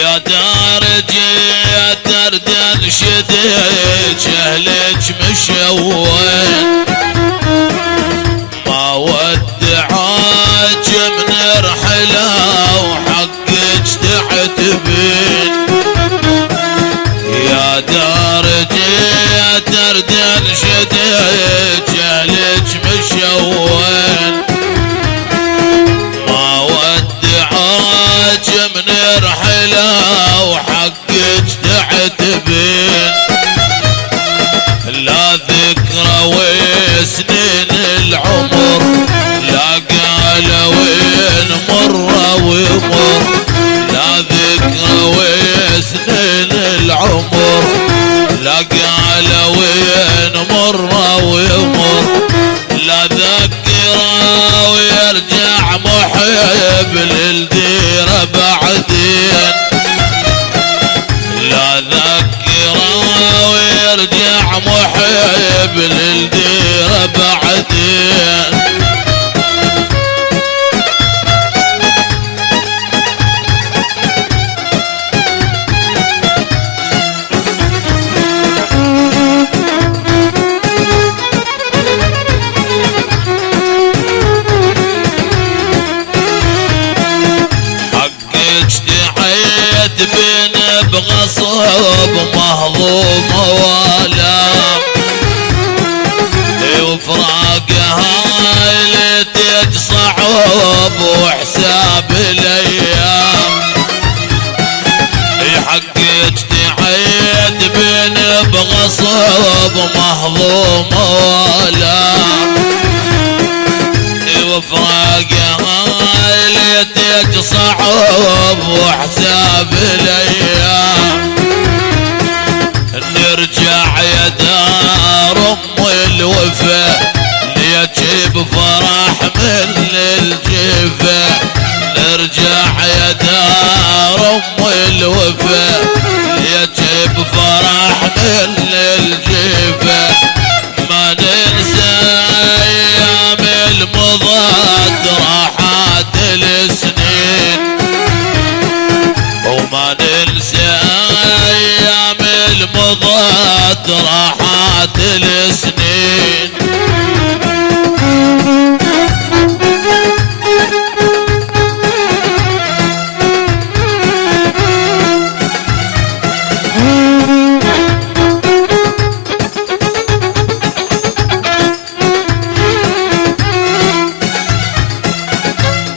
يا دارجي يا تردن شديج اهلك مشوين ما ودعاك من رحلة وحقك تعتبين يا دارجي يا تردن شديج اهلك مشوين ما ودعاك من رحلة وحقك تعتبين لا ذكرى وسنين العمر لا قال وين مرة ومر لا ذكرى وسنين العمر لا قال وين مرة ومر لا ذكرى ويرجع محب للديرة بعدين لا ذكرى ويرجع محب للديرة بعدين حقك تعيد بين بغصب مهضوم والام وفراقها ليتك صعب وحساب الايام حقك تعيد بين بغصب مهضوم والام وفراقها ليتك صعب وحساب الايام نرجع يا دار ام الوفا ليجيب فرح من الجفا نرجع يا دار ام الوفا ليجيب فرح من الجفا ما ننسى ايام المضاد راحات السنين وما ننسى ايام المضاد راحات السنين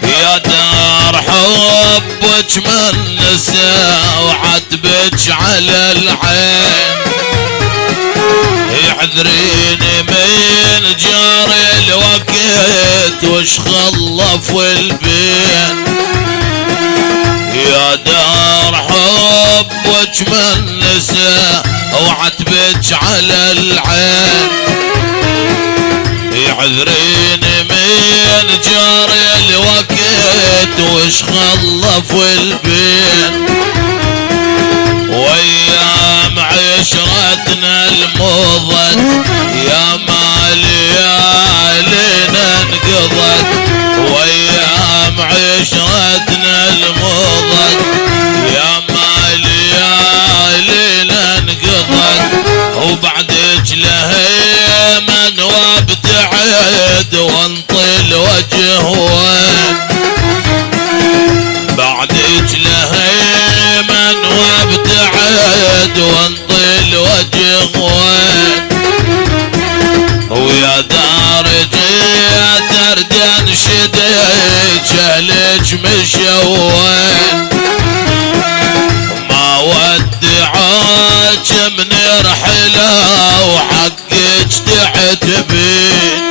يا دار حبك من نسى وعتبك على العين احذريني من جاري الوقت وش خلف البين يا دار حبك من نسى وعتبك على العين احذريني من جاري الوقت وش خلف البين وايام عشرتنا المضت يا ليالينا انقضت وايام عشرتنا المضت يا ليالينا انقضت وبعدك لهيمن وابتعد وانطل وجه وين بعدك لهيمن وابتعد وانطل وجه وين ويا دارجي يا تردن شديج اهلك مشوين ما ودعاك من رحلة وحقك تعتبين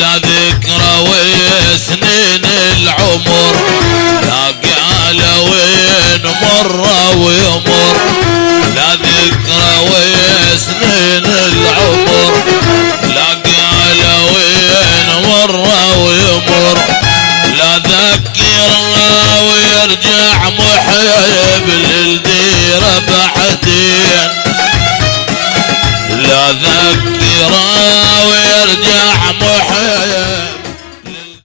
لا ذكرى وسنين العمر لا قال وين مرة ويمر لا ذكرى وسنين العمر لا قال وين مرة ويمر لا ذكرى ويرجع محب للديرة بعدين لا ذكرى ويرجع محب